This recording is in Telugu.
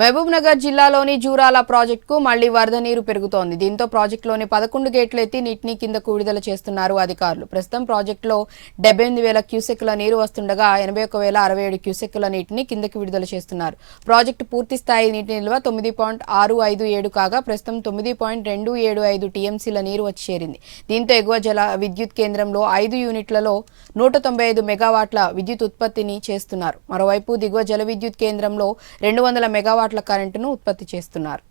మహబూబ్ నగర్ జిల్లాలోని జూరాల ప్రాజెక్టుకు మళ్లీ వరద నీరు పెరుగుతోంది. దీంతో ప్రాజెక్టులోని 11 గేట్లు ఎత్తి నీటిని కిందకు విడుదల చేస్తున్నారు అధికారులు. ప్రస్తుతం ప్రాజెక్టులో 78,000 క్యూసెక్కుల నీరు వస్తుండగా 81,067 క్యూసెక్కుల నీటిని కిందకి విడుదల చేస్తున్నారు. ప్రాజెక్టు పూర్తి స్థాయి నీటి నిల్వ 9.657 కాగా ప్రస్తుతం 9.275 టీఎంసీల నీరు వచ్చి చేరింది. దీంతో ఎగువ జల విద్యుత్ కేంద్రంలో 5 యూనిట్లలో 195 మెగావాట్ల విద్యుత్ ఉత్పత్తిని చేస్తున్నారు. మరోవైపు దిగువ జల విద్యుత్ కేంద్రంలో 200 మెగావాట్ల కరెంటును ఉత్పత్తి చేస్తున్నారు.